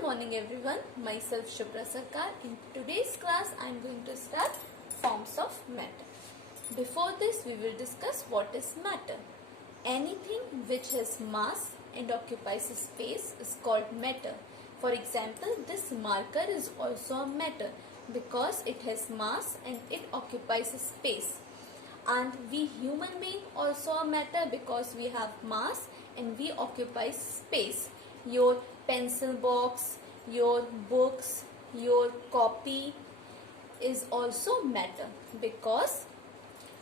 Good morning everyone, myself Shubhra Sarkar. In today's class I am going to start forms of matter. Before this we will discuss what is matter. Anything which has mass and occupies space is called matter. For example, this marker is also a matter because it has mass and it occupies space. And we human being also a matter because we have mass and we occupy space. Your pencil box, your books, your copy is also matter because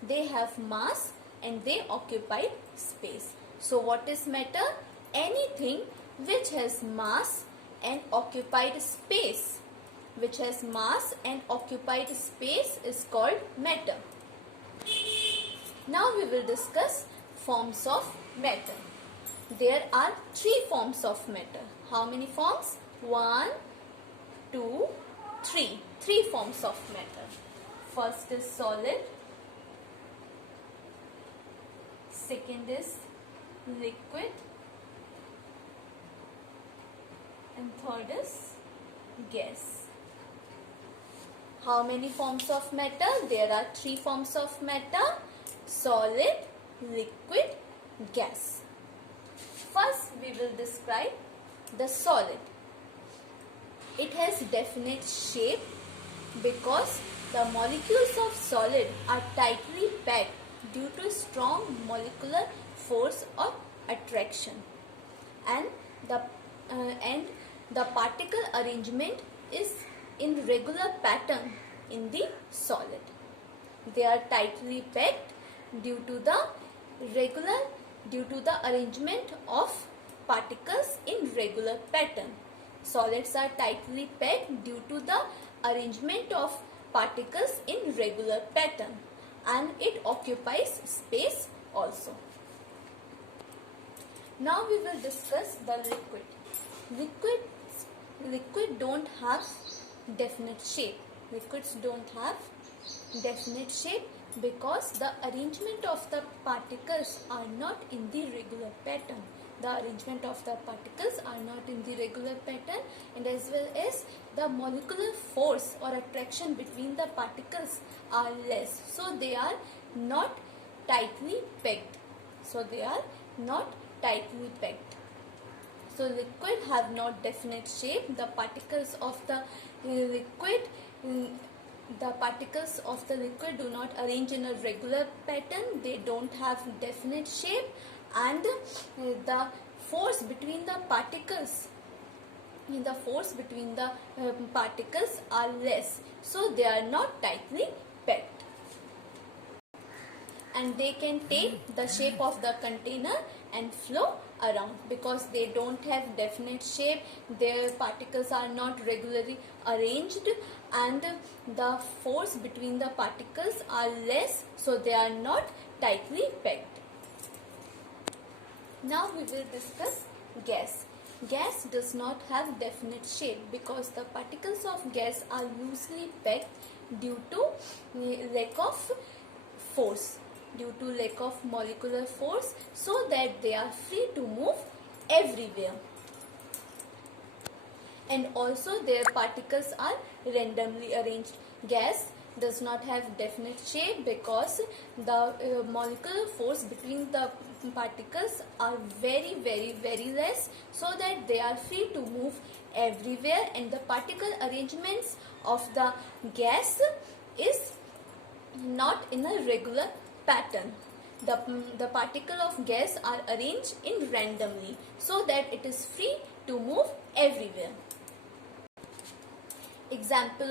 they have mass and they occupy space. So what is matter? Anything which has mass and occupied space. Which has mass and occupied space is called matter. Now we will discuss forms of matter. There are three forms of matter. How many forms? 1, 2, 3. Three forms of matter. First is solid. Second is liquid. And third is gas. How many forms of matter? There are three forms of matter. Solid, liquid, gas. First we will describe the solid. It has definite shape because the molecules of solid are tightly packed due to strong molecular force or attraction, and the particle arrangement is in regular pattern in the solid. They are tightly packed due to the arrangement of particles in regular pattern. Solids are tightly packed due to the arrangement of particles in regular pattern, and it occupies space also. Now we will discuss the liquid. Liquid don't have definite shape. Liquids don't have definite shape because the arrangement of the particles are not in the regular pattern. The arrangement of the particles are not in the regular pattern, and as well as the molecular force or attraction between the particles are less. So they are not tightly packed. So liquid have not definite shape. The particles of the liquid do not arrange in a regular pattern. They don't have definite shape, and the force between the particles are less. So they are not tightly packed, and they can take the shape of the container and flow around because they don't have definite shape. Their particles are not regularly arranged, and the force between the particles are less, so they are not tightly packed. Now we will discuss gas. Gas does not have definite shape because the particles of gas are loosely packed due to lack of force, due to lack of molecular force, so that they are free to move everywhere. And also their particles are randomly arranged. Gas does not have definite shape because the molecular force between the particles are very less, so that they are free to move everywhere, and the particle arrangements of the gas is not in a regular pattern. The particle of gas are arranged in randomly, so that it is free to move everywhere. Example